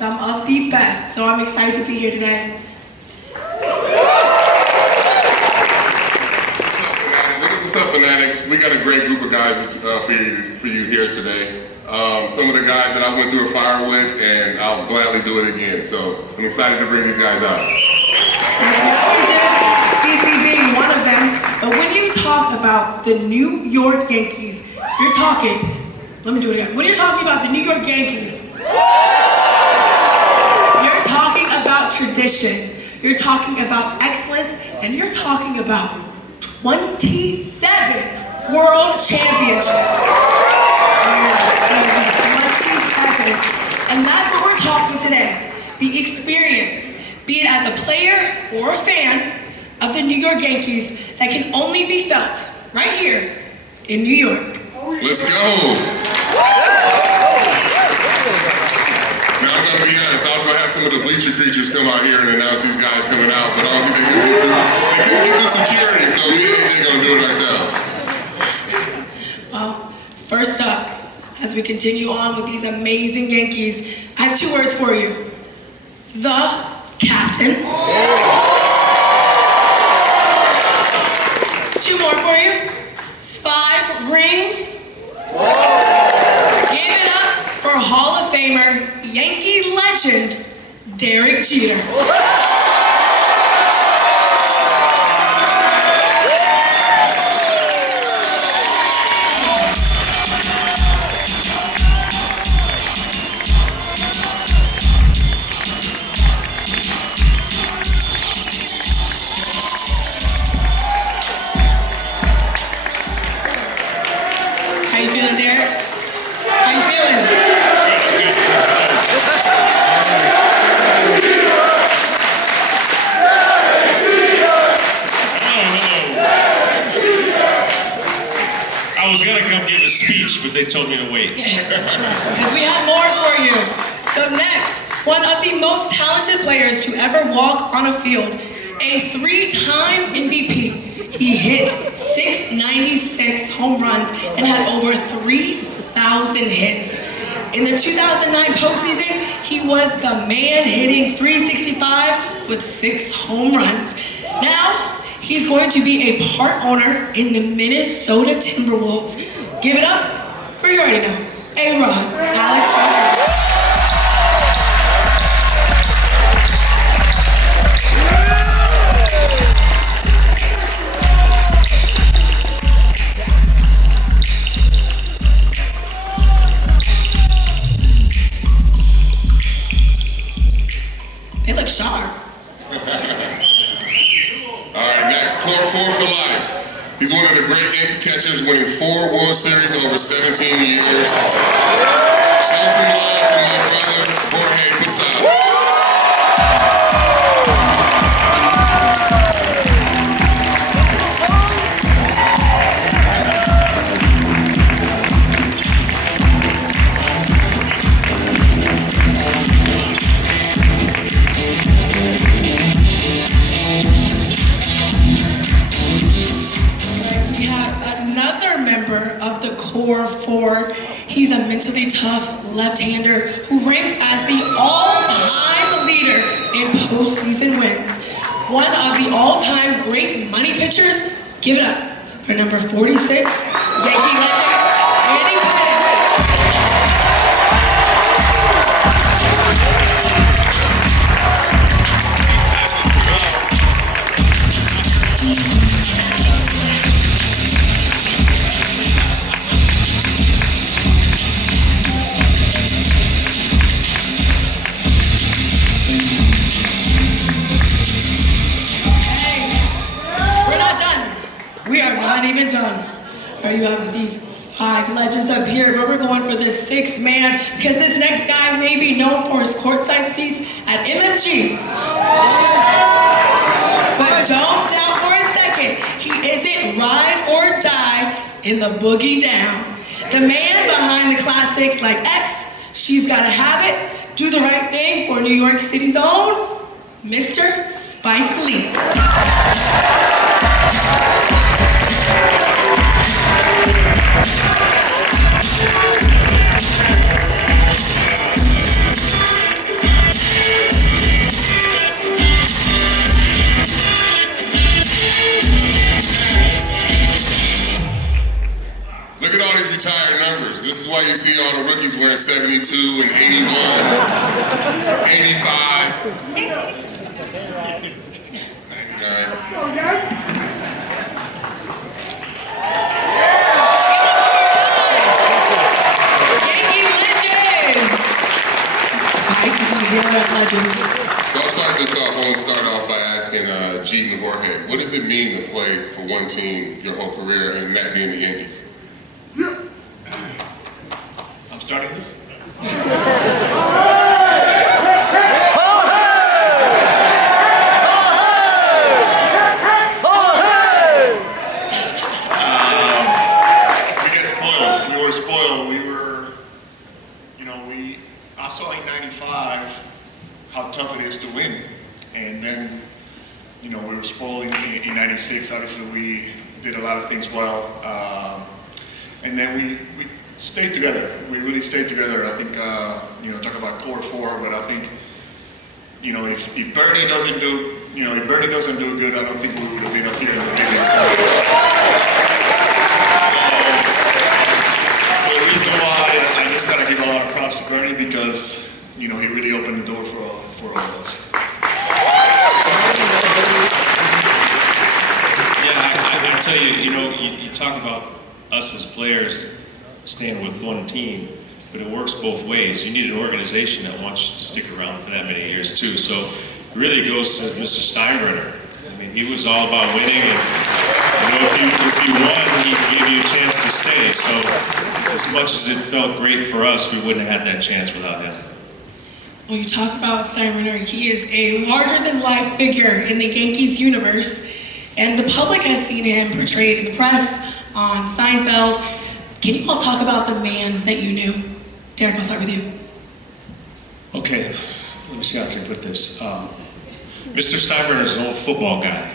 some of the best. So I'm excited to be here today. What's up, Fanatics? We got a great group of guys for you here today. Some of the guys that I went through a fire with, and I'll gladly do it again. So I'm excited to bring these guys out. CC being one of them. But when you talk about the New York Yankees, you're talking, let me do it again. When you're talking about the New York Yankees, you're talking about tradition, you're talking about excellence, and you're talking about 27 world championships. 27. And that's what we're talking today. The experience, be it as a player or a fan of the New York Yankees, that can only be felt right here in New York. Let's go. Now I'm gonna be honest, I was gonna have some of the bleacher creatures come out here and announce these guys coming out, but I don't think they couldn't get through security, so we ain't gonna do it ourselves. Well, first up, as we continue on with these amazing Yankees, I have 2 words for you. The captain. 2 more for you. 5 rings. Give it up for Hall of Famer, Yankee legend, Derek Jeter. How you feeling, Derek? How you feeling? I was gonna come give a speech, but they told me to wait. Because we have more for you. So next, one of the most talented players to ever walk on a field, a 3-time MVP. He hit 696 home runs and had over 3,000 hits. In the 2009 postseason, he was the man hitting 365 with 6 home runs. Now, he's going to be a part owner in the Minnesota Timberwolves. Give it up for, you already know, A-Rod, Alex Rodriguez. They look sharp. All right, next, core 4 for life. He's one of the great Yankee catchers, winning 4 World Series over 17 years. Show some love for my brother, Jorge Posada. We have another member of the core 4. He's a mentally tough left-hander who ranks as the all-time leader in postseason wins. One of the all-time great money pitchers. Give it up for number 46, Yankee legend, Andy Pettitte. We are not even done. You have these 5 legends up here, but we're going for this 6th man because this next guy may be known for his courtside seats at MSG. But don't doubt for a second, he isn't ride or die in the boogie down. The man behind the classics like X, She's Gotta Have It, Do the Right Thing for New York City's own, Mr. Spike Lee. see all the rookies wearing 72 and 81, 85, 99. So I'll start this off. I want to start off by asking Jeet and Jorge, what does it mean to play for one team your whole career, and that being the Yankees? I'm starting this? We got spoiled. We were spoiled. I saw in '95 how tough it is to win. And then, we were spoiled in '96. Obviously, we did a lot of things well. And then we stayed together. We really stayed together. I think, talk about core four, but I think, if Bernie doesn't do, if Bernie doesn't do good, I don't think we would have been up here in the beginning. So the reason why I just gotta give a lot of props to Bernie because, he really opened the door for all of us. Yeah, I tell you, you talk about us as players staying with one team, but it works both ways. You need an organization that wants you to stick around for that many years too. So it really goes to Mr. Steinbrenner. I mean, he was all about winning, and if you won, he gave you a chance to stay. So as much as it felt great for us, we wouldn't have had that chance without him. Well, you talk about Steinbrenner, he is a larger-than-life figure in the Yankees universe, and the public has seen him portrayed in the press, on Seinfeld. Can you all talk about the man that you knew? Derek, I'll start with you. Okay, let me see how I can put this. Mr. Steinbrenner is an old football guy,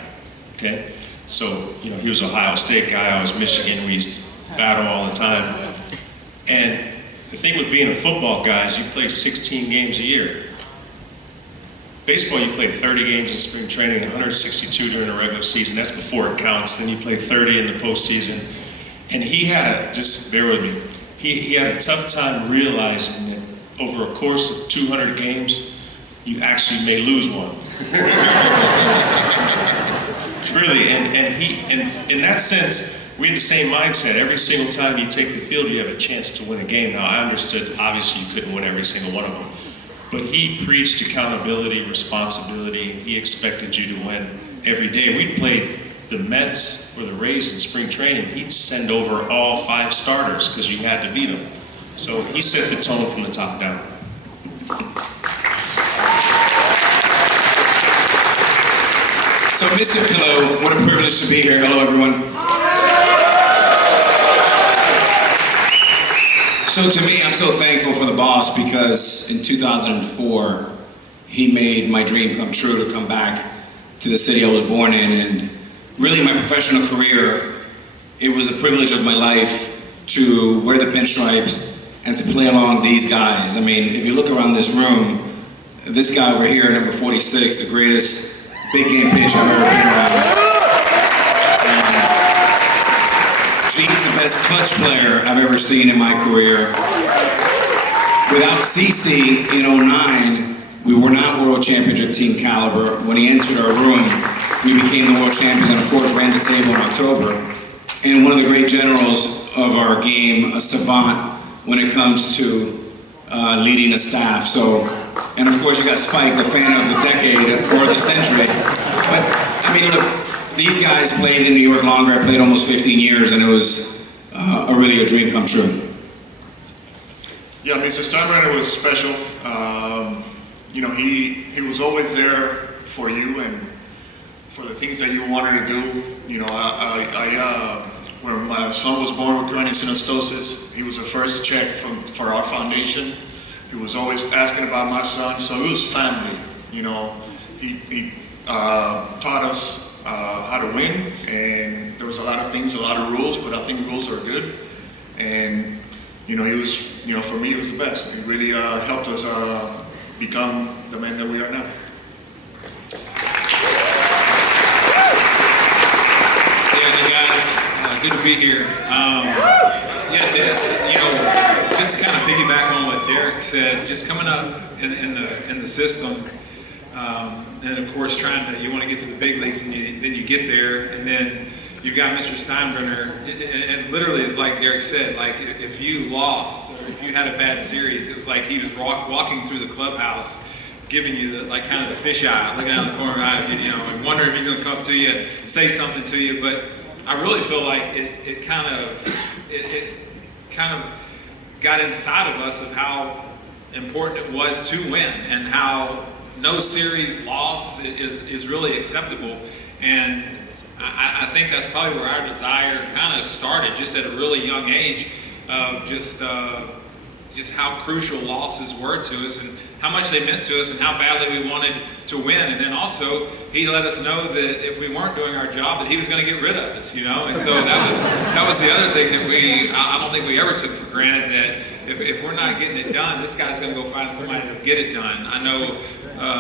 okay? So, he was an Ohio State guy, I was Michigan, we used to battle all the time. And the thing with being a football guy is you play 16 games a year. Baseball, you play 30 games in spring training, 162 during the regular season. That's before it counts. Then you play 30 in the postseason. And he had just bear with me, he had a tough time realizing that over a course of 200 games, you actually may lose one. Really, and in that sense, we had the same mindset. Every single time you take the field, you have a chance to win a game. Now, I understood, obviously, you couldn't win every single one of them. But he preached accountability, responsibility. He expected you to win every day. We'd play the Mets or the Rays in spring training. He'd send over all 5 starters because you had to beat them. So he set the tone from the top down. So, Mr. Hello, what a privilege to be here. Hello, everyone. So to me, I'm so thankful for the boss because in 2004, he made my dream come true to come back to the city I was born in. And really my professional career, it was a privilege of my life to wear the pinstripes and to play along these guys. I mean, if you look around this room, this guy over here, number 46, the greatest big game pitch I've ever been around. Gene's the best clutch player I've ever seen in my career. Without CC in '09, we were not world championship team caliber. When he entered our room, we became the world champions and of course ran the table in October. And one of the great generals of our game, a savant when it comes to leading a staff. So, and of course you got Spike, the fan of the decade or the century. But I mean, look, these guys played in New York longer. I played almost 15 years, and it was really a dream come true. Yeah, Mr. Steinbrenner was special. He was always there for you and for the things that you wanted to do. When my son was born with chronic synostosis, he was the first check for our foundation. He was always asking about my son, so it was family. He taught us how to win, and there was a lot of things, a lot of rules, but I think rules are good. And he was, for me, he was the best. He really helped us become the men that we are now. Yeah, you guys, good to be here. This just to kind of piggyback on what Derek said, just coming up in the system, and of course you want to get to the big leagues, and then you get there, and then you've got Mr. Steinbrenner, and literally it's like Derek said, like if you lost or if you had a bad series, it was like he was walking through the clubhouse, giving you the kind of the fish eye, looking out the corner, and wondering if he's going to come up to you, say something to you. But I really feel like it kind of got inside of us of how important it was to win, and how no series loss is really acceptable. And I think that's probably where our desire kind of started, just at a really young age, of just how crucial losses were to us, and how much they meant to us, and how badly we wanted to win. And then also, he let us know that if we weren't doing our job, that he was going to get rid of us, And so that was the other thing that I don't think we ever took for granted, that if we're not getting it done, this guy's going to go find somebody to get it done. I know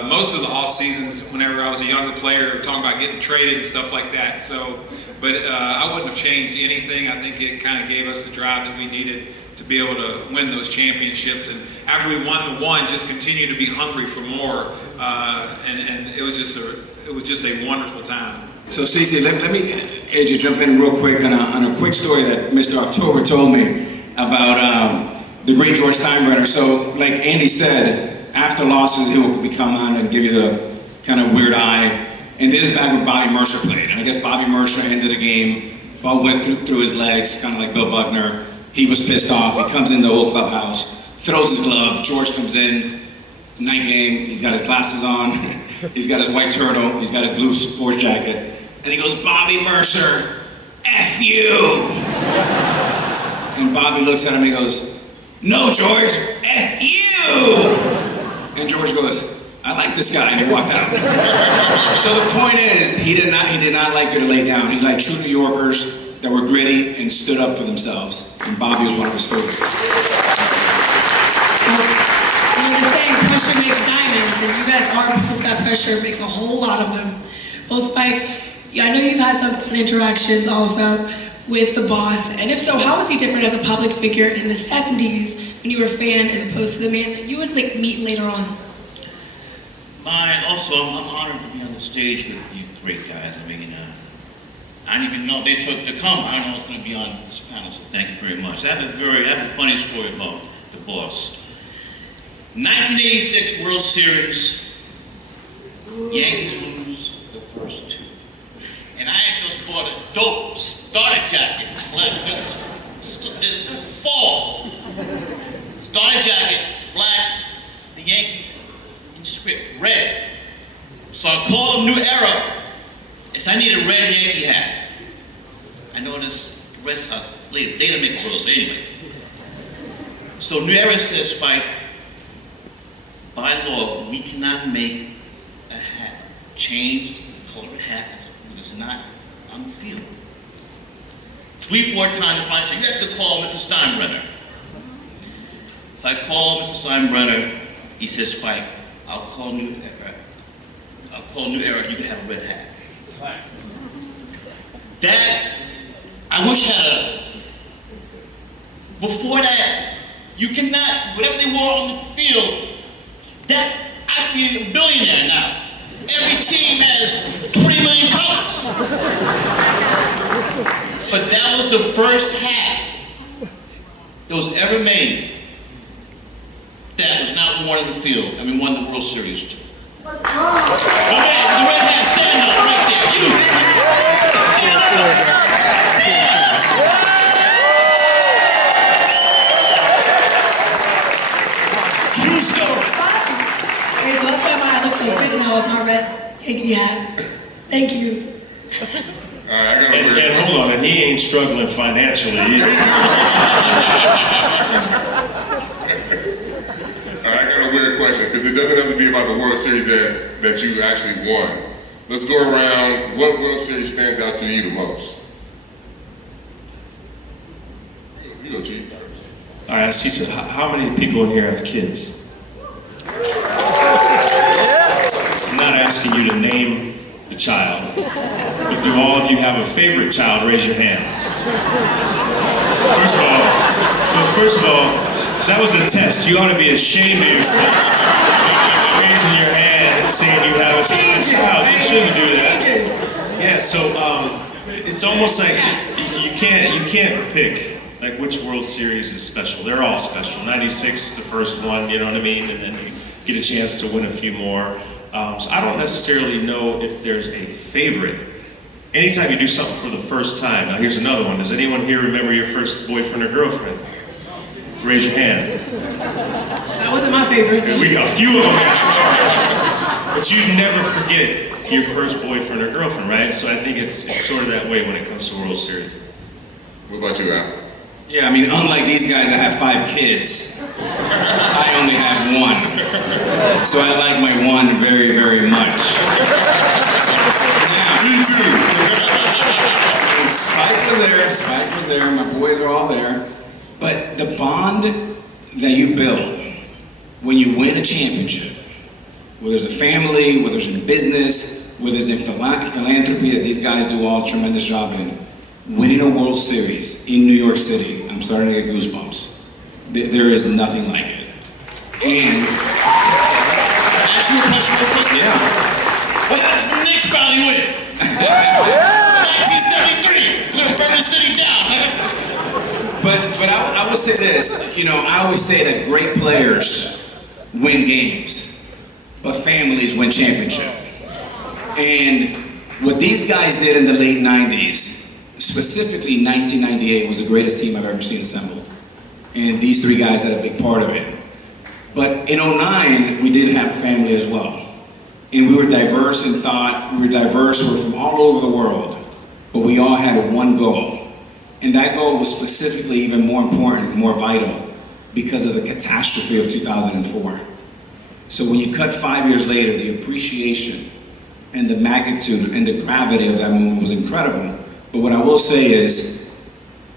most of the off seasons, whenever I was a younger player, talking about getting traded and stuff like that. So, but I wouldn't have changed anything. I think it kind of gave us the drive that we needed to be able to win those championships. And after we won the one, just continue to be hungry for more. And it was just a wonderful time. So Cece, let me, AJ, jump in real quick on a quick story that Mr. October told me about the great George Steinbrenner. So, like Andy said, after losses, he will come on and give you the kind of weird eye. And this is back when Bobby Mercer played. And I guess Bobby Mercer ended the game. Ball went through his legs, kind of like Bill Buckner. He was pissed off. He comes in the old clubhouse, throws his glove. George comes in, night game. He's got his glasses on. He's got his white turtle. He's got a blue sports jacket. And he goes, "Bobby Mercer, F you." And Bobby looks at him and he goes, "No, George, F you." And George goes, "I like this guy," and he walked out. So the point is, he did not like you to lay down. He liked true New Yorkers that were gritty and stood up for themselves. And Bobby was one of his favorites. Well, the saying, pressure makes diamonds, and you guys are proof that pressure makes a whole lot of them. Well, Spike, I know you've had some fun interactions also with the boss, and if so, how was he different as a public figure in the 70s when you were a fan as opposed to the man that you would meet later on? I'm honored to be on the stage with you great guys. I mean, I didn't even know they took to come. I don't know I was going to be on this panel, so thank you very much. I have a funny story about the boss. 1986 World Series, Yankees lose the first two. And I had just bought a dope starter jacket. Black, this fall. Starter jacket, black, the Yankees in script, red. So I called them New Era. Yes, I need a red Yankee hat. I noticed the Red Sox later, they didn't make the World Series anyway. So New Era says, Spike, by law, we cannot make a hat change the color of the hat when it's not on the field. 3-4 times, the client said, you have to call Mr. Steinbrenner. So I called Mr. Steinbrenner. He says, Spike, I'll call New Era. I'll call New Era. You can have a red hat. That, I wish had before that, you cannot, whatever they wore on the field, that, I should be a billionaire now. Every team has 20 million colors. But that was the first hat that was ever made that was not worn in the field. I mean, won the World Series too. The red hat, stand up right there. You. Stand up. True story. Okay, so that's why my hat looks so good now with my red Yankee hat. Thank you. All right, I got a weird And question. hold on, and he ain't struggling financially either. All right, I got a weird question, because it doesn't have to be about the World Series that you actually won. Let's go around. What World Series stands out to you the most? You go, Chief. All right, he said, how many people in here have kids? I'm not asking you to name the child, but do all of you have a favorite child? Raise your hand. First of all, That was a test. You ought to be ashamed of yourself. Raising your hand, saying you have a child. You shouldn't do that. Yeah. So it's almost like you can't pick like which World Series is special. They're all special. '96, the first one. You know what I mean? And then you get a chance to win a few more. So I don't necessarily know if there's a favorite. Anytime you do something for the first time. Now here's another one. Does anyone here remember your first boyfriend or girlfriend? Raise your hand. That wasn't my favorite. We got a few of them. But you never forget your first boyfriend or girlfriend, right? So I think it's sort of that way when it comes to World Series. What about you, Al? Yeah, I mean, unlike these guys that have 5 kids, I only have 1. So I like my 1 very, very much. Me too. Spike was there, my boys are all there. But the bond that you build when you win a championship, whether it's a family, whether it's in business, whether it's in philanthropy that these guys do all a tremendous job in, winning a World Series in New York City, I'm starting to get goosebumps. There is nothing like it. And Ask you a question real quick. yeah, What happened to the Knicks finally win? 1973. We're gonna burn the city down. but I would say this, you know, I always say that great players win games, but families win championship. And what these guys did in the late 90s, specifically 1998 was the greatest team I've ever seen assembled. And these 3 guys had a big part of it. But in '09, we did have a family as well. And we were diverse in thought, we were from all over the world, but we all had one goal. And that goal was specifically even more important, more vital, because of the catastrophe of 2004. So when you cut 5 years later, the appreciation and the magnitude and the gravity of that moment was incredible. But what I will say is,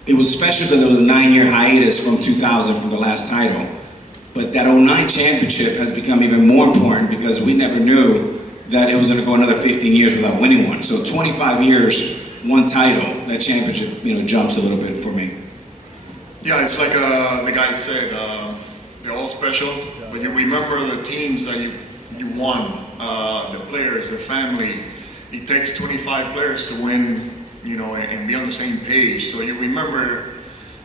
it was special because it was a 9-year hiatus from 2000 from the last title. But that '09 championship has become even more important because we never knew that it was going to go another 15 years without winning one. So 25 years, 1 title, that championship, you know, jumps a little bit for me. Yeah, it's like the guy said, they're all special, but you remember the teams that you won, the players, the family. It takes 25 players to win, you know, and be on the same page. So you remember,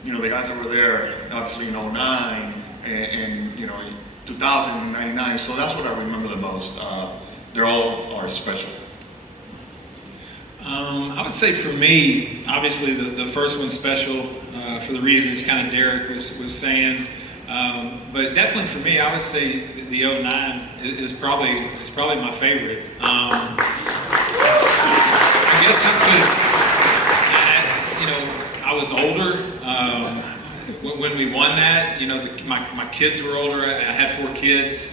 you know, the guys that were there, obviously in '09 and you know, 2000 and '99. So that's what I remember the most. They're all are special. I would say for me, obviously the first one's special for the reasons kind of Derek was saying. But definitely for me, I would say the '09 is probably my favorite. I guess just because I was older when we won that. You know, my kids were older. I had 4 kids.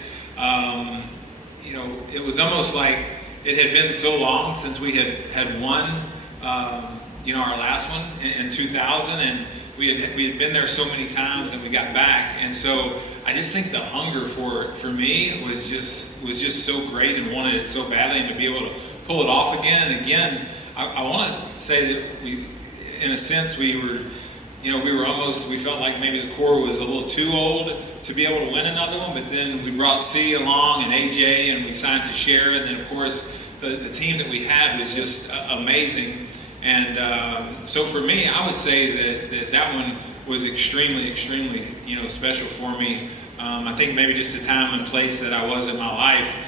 You know, it was almost like it had been so long since we had won. You know, our last one in 2000, and we had been there so many times, and we got back. And so I just think the hunger for me was just so great, and wanted it so badly, and to be able to pull it off again and again. I want to say that we, in a sense, we felt like maybe the core was a little too old to be able to win another one, but then we brought C along and AJ, and we signed to share, and then of course the team that we had was just amazing. And so for me, I would say that one was extremely, you know, special for me. I think maybe just the time and place that I was in my life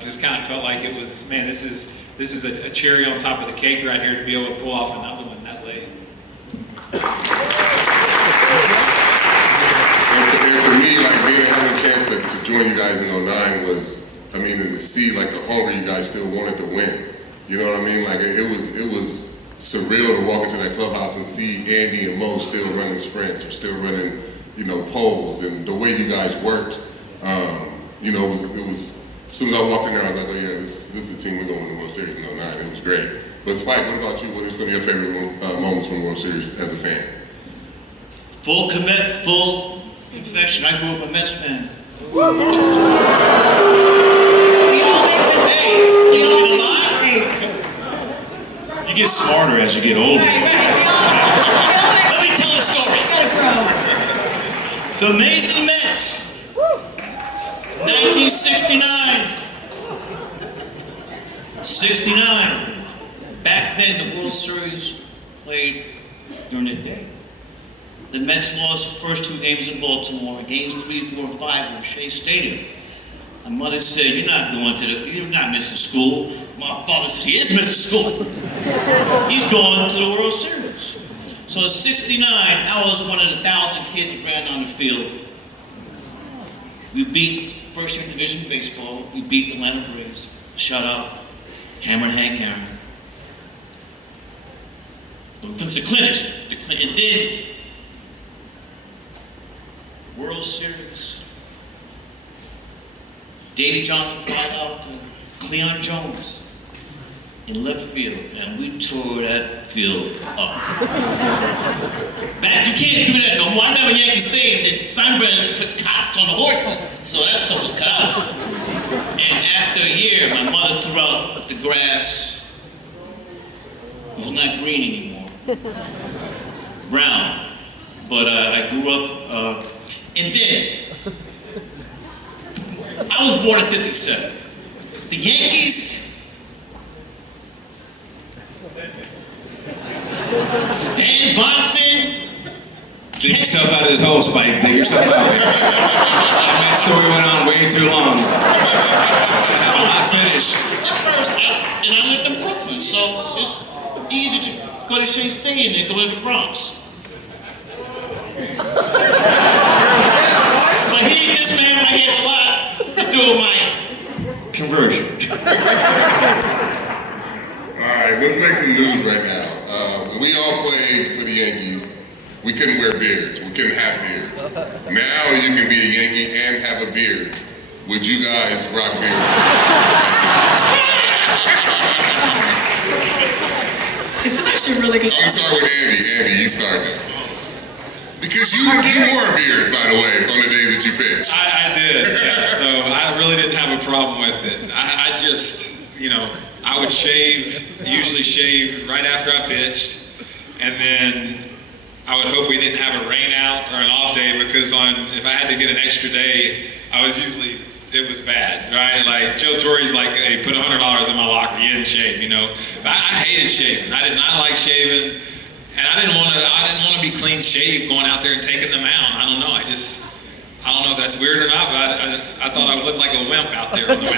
just kind of felt like it was, man, this is a cherry on top of the cake right here to be able to pull off another one that late. And for me, like having a chance to join you guys in '09 was, I mean, and to see like the hunger you guys still wanted to win. You know what I mean? Like it was surreal to walk into that clubhouse and see Andy and Mo still running sprints or still running, you know, poles, and the way you guys worked. You know, it was. As soon as I walked in there, I was like, oh yeah, this is the team we're going to win the World Series in '09. It was great. But Spike, what about you? What are some of your favorite moments from the World Series as a fan? Full commit, full confession. I grew up a Mets fan. We all make mistakes. We all make mistakes. You get smarter as you get older. Right. Let me tell a story. We gotta grow. The Mason Mets, 1969. 69. Back then, the World Series played during the day. The Mets lost the first 2 games in Baltimore. Games 3, 4, and 5 were at Shea Stadium. My mother said, you're not missing school. My father said, he is missing school. He's going to the World Series. So in 69, I was one of the 1,000 kids that ran on the field. We beat first year division baseball. We beat the Atlanta Braves. Shut up. Hammered Hank Aaron. That's the clinch. And then World Series. Davey Johnson flied out to Cleon Jones in left field, and we tore that field up. You can't do that no more. I remember Yankee Stadium, that Steinbrenner put cops on the horses, so that stuff was cut out. And after a year, my mother threw out the grass. It was not green anymore. Brown. But I grew up, and then, I was born in 57. The Yankees, Stan Bonson. Dig yourself out of this hole, Spike. Dig yourself out. That story went on way too long. I finished. First, and I lived in Brooklyn, so it's easy to go to Shea Stadium and go to the Bronx. But this man right here had a lot to do with my conversion. All right, let's make some news right now. When we all played for the Yankees, we couldn't wear beards. We couldn't have beards. Now you can be a Yankee and have a beard. Would you guys rock beards? This is actually a really good. I'm gonna start with Andy. Andy, you start that. Because you wore a beard, by the way, on the days that you pitched. I did, yeah. So I really didn't have a problem with it. I just, I would usually shave right after I pitched, and then I would hope we didn't have a rain out or an off day, because if I had to get an extra day, it was bad, right? Like Joe Torre's like, hey, put $100 in my locker, you didn't shave, But I hated shaving. I did not like shaving, and I didn't want to be clean shaved going out there and taking them out. I don't know. I don't know if that's weird or not, but I thought I would look like a wimp out there on the mound.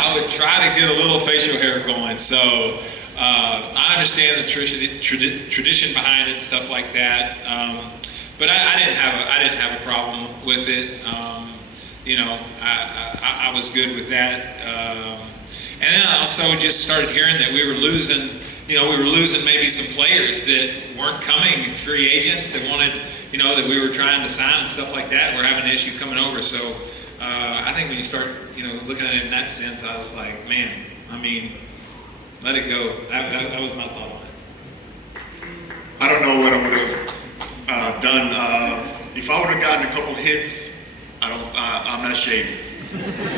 I would try to get a little facial hair going. So I understand the tradition behind it and stuff like that. But I didn't have a problem with it. I was good with that. And then I also just started hearing that we were losing maybe some players that weren't coming, free agents that wanted, that we were trying to sign and stuff like that. We're having an issue coming over. So I think when you start, looking at it in that sense, I was like, man, let it go. That was my thought on it. I don't know what I would have done. If I would have gotten a couple hits, I'm not shaving.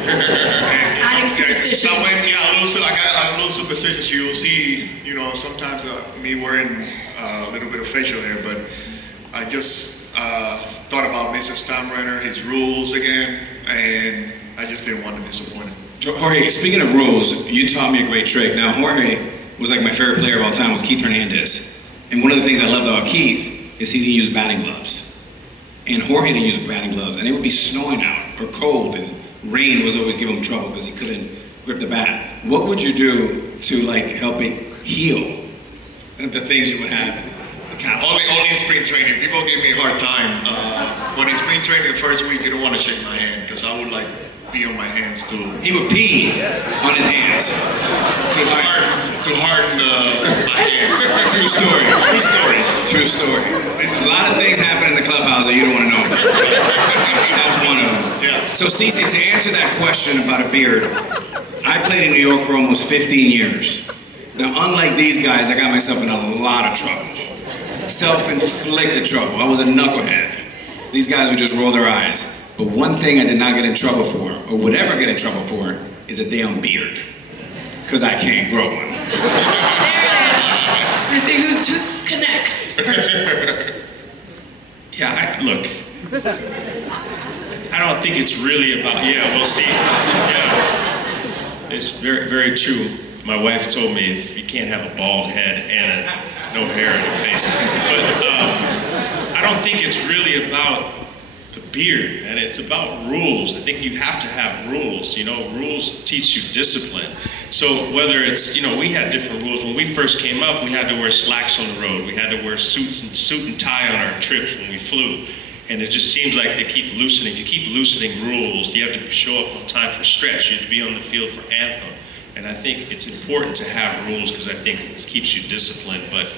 Adding superstition. I got a little superstitious. You will see, sometimes me wearing a little bit of facial hair, but I just thought about Mr. Steinbrenner, his rules again, and I just didn't want to disappoint him. Jorge, speaking of rules, you taught me a great trick. Now, Jorge was like my favorite player of all time, was Keith Hernandez. And one of the things I loved about Keith is he didn't use batting gloves. And Jorge didn't use batting gloves, and it would be snowing out or cold, and rain was always giving him trouble because he couldn't grip the bat. What would you do to help it heal the things you would have? Only in spring training. People give me a hard time. But in spring training, the first week, they don't want to shake my hand because I would pee on my hands too. He would pee on his hands to harden my hands. True story. True story. True story. There's a lot of things happen in the clubhouse that you don't want to know about. That's one of them. Yeah. So Cece, to answer that question about a beard, I played in New York for almost 15 years. Now, unlike these guys, I got myself in a lot of trouble. Self-inflicted trouble. I was a knucklehead. These guys would just roll their eyes. But one thing I did not get in trouble for, or would ever get in trouble for, is a damn beard. Because I can't grow one. There it is. We're seeing who connects first. Yeah, look, I don't think it's really about, yeah, we'll see. Yeah. It's very, very true. My wife told me if you can't have a bald head and no hair in your face. But I don't think it's really about the beard, and it's about rules. I think you have to have rules. You know, rules teach you discipline. So whether it's, you know, we had different rules. When we first came up, we had to wear slacks on the road. We had to wear suit and tie on our trips when we flew. And it just seems like they keep loosening. You keep loosening rules. You have to show up on time for stretch. You have to be on the field for anthem. And I think it's important to have rules because I think it keeps you disciplined. But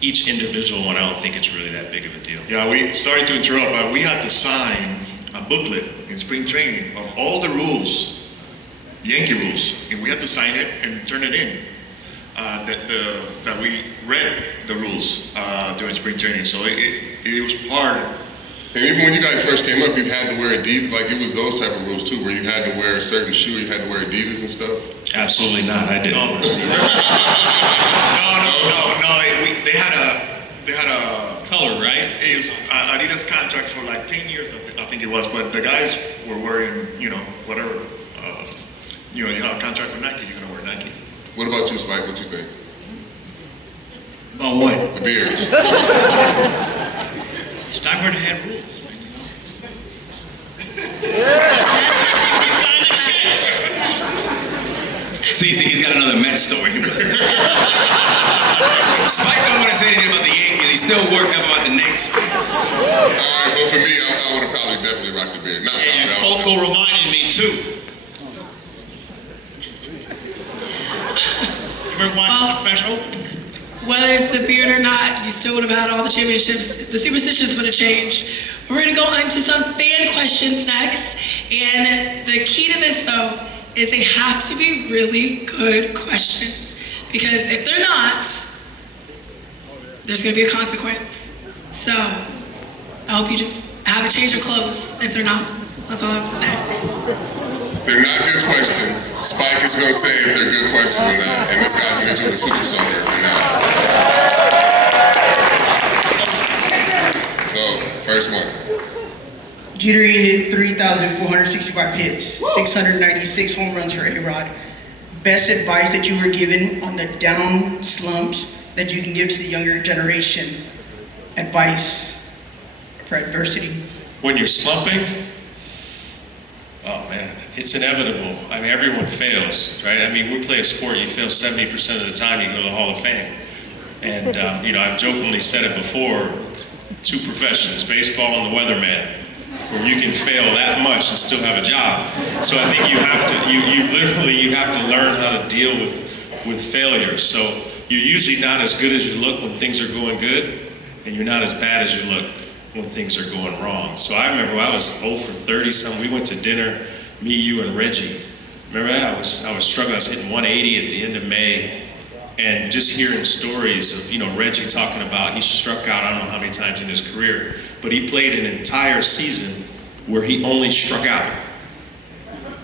each individual one, I don't think it's really that big of a deal. Yeah, we sorry to interrupt, but we had to sign a booklet in spring training of all the rules, Yankee rules, and we had to sign it and turn it in. That we read the rules during spring training, so it was part. And even when you guys first came up, you had to wear Adidas, like it was those type of rules too, where you had to wear a certain shoe, you had to wear Adidas and stuff? Absolutely not, I didn't. No. They had a Color, right? it was, Adidas contracts for like 10 years, I think it was, but the guys were wearing, you know, whatever. You know, you have a contract with Nike, you're gonna wear Nike. What about you, Spike? What you think? About what? The beards. Steinbrenner had rules, you know? He signed the checks. CC, he's got another Mets story. Spike don't want to say anything about the Yankees. He's still worked up about the Knicks. All right, but for me, I would have probably definitely rocked the beard. And Coco reminded me too. You ever watch the French Open? Whether it's the beard or not, you still would have had all the championships. The superstitions would have changed. We're gonna go on to some fan questions next. And the key to this though, is they have to be really good questions. Because if they're not, there's gonna be a consequence. So, I hope you just have a change of clothes if they're not. That's all I have to say. They're not good questions. Spike is gonna say if they're good questions or not, and this guy's gonna do a super soaker or not. So, first one. Jeter hit 3,465 hits, 696 home runs for A-Rod. Best advice that you were given on the down slumps that you can give to the younger generation. Advice for adversity. When you're slumping, oh man, it's inevitable. I mean, everyone fails, right? I mean, we play a sport, you fail 70% of the time, you go to the Hall of Fame. And, you know, I've jokingly said it before, two professions, baseball and the weatherman, where you can fail that much and still have a job. So I think you have to, you have to learn how to deal with failure. So you're usually not as good as you look when things are going good, and you're not as bad as you look when things are going wrong. So I remember I was 0 for 30 something. We went to dinner, me, you, and Reggie. Remember that? I was struggling. I was hitting 180 at the end of May, and just hearing stories of, you know, Reggie talking about he struck out I don't know how many times in his career, but he played an entire season where he only struck out.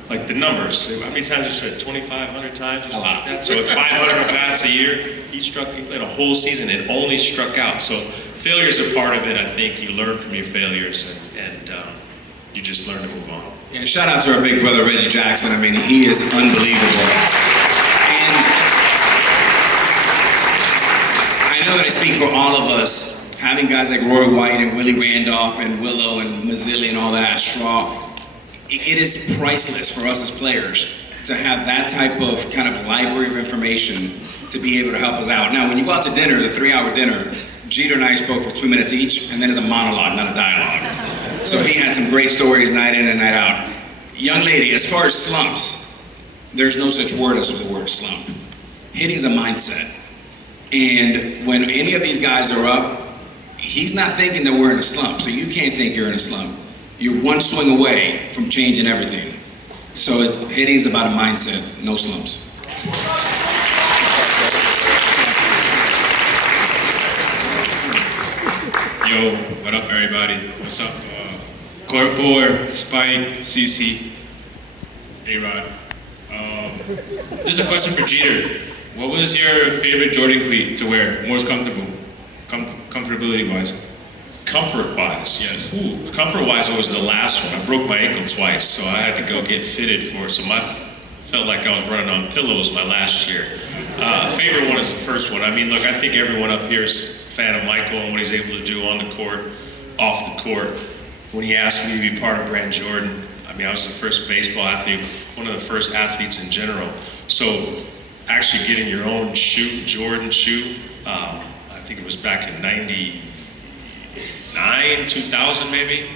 Like the numbers, how many times he struck? 2,500 times or something like that. So at 500 at-bats a year, he played a whole season and only struck out. So failure is a part of it. I think you learn from your failures and you just learn to move on. Yeah, shout out to our big brother Reggie Jackson. I mean, he is unbelievable. And I know that I speak for all of us, having guys like Roy White and Willie Randolph and Willow and Mazzilli and all that, Straw, it is priceless for us as players to have that type of kind of library of information to be able to help us out. Now, when you go out to dinner, it's a 3-hour dinner, Jeter and I spoke for 2 minutes each, and then it's a monologue, not a dialogue. So he had some great stories night in and night out. Young lady, as far as slumps, there's no such word as the word slump. Hitting is a mindset. And when any of these guys are up, he's not thinking that we're in a slump, so you can't think you're in a slump. You're one swing away from changing everything. So hitting is about a mindset, no slumps. Yo, what up everybody? What's up? Court 4, Spike, CC, A-Rod. This is a question for Jeter. What was your favorite Jordan cleat to wear? Most comfortable, comfortability wise? Comfort-wise. Yes. Ooh, comfort-wise, it was the last one. I broke my ankle twice, so I had to go get fitted for it. So felt like I was running on pillows my last year. Favorite one is the first one. I mean, look, I think everyone up here is a fan of Michael and what he's able to do on the court, off the court. When he asked me to be part of Brand Jordan, I mean, I was the first baseball athlete, one of the first athletes in general. So actually getting your own shoe, Jordan shoe, I think it was back in 99, 2000 maybe?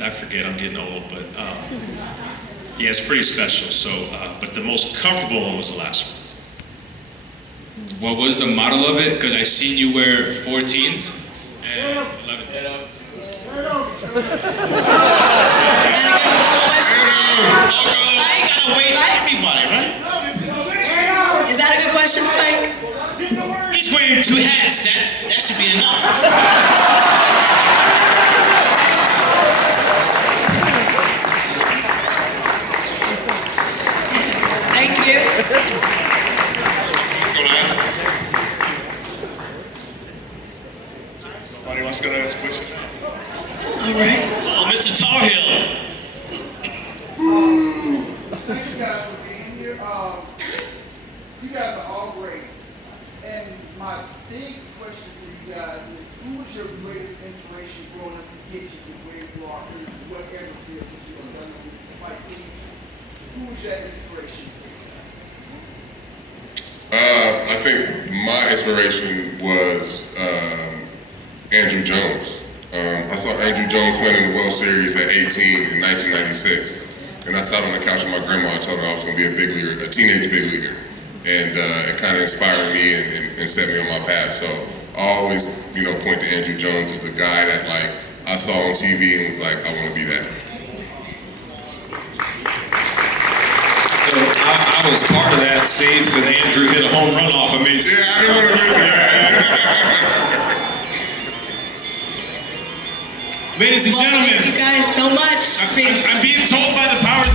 I forget, I'm getting old, but yeah, it's pretty special. So, but the most comfortable one was the last one. What was the model of it? Because I seen you wear 14s and 11s. I ain't gotta wait for everybody, right? Is that a good question, Spike? He's wearing 2 hats. That should be enough. Thank you. Nobody wants to ask a question? All right. Oh, Mr. Tar Heel. Thank you guys for being here. You guys are all great. And my big question for you guys is, who was your greatest inspiration growing up to get you to where you are in whatever field that you are done with? Like, who was that inspiration? I think my inspiration was Andrew Jones. I saw Andrew Jones playing in the World Series at 18 in 1996. And I sat on the couch with my grandma and told her I was going to be a big leaguer, a teenage big leaguer. And it kind of inspired me and set me on my path. So I always, point to Andrew Jones as the guy that I saw on TV and was like, I want to be that. So I was part of that scene because Andrew hit a home run off of me. Yeah, I didn't want to mention that. Ladies and Well, gentlemen, thank you guys so much. I'm being told by the powers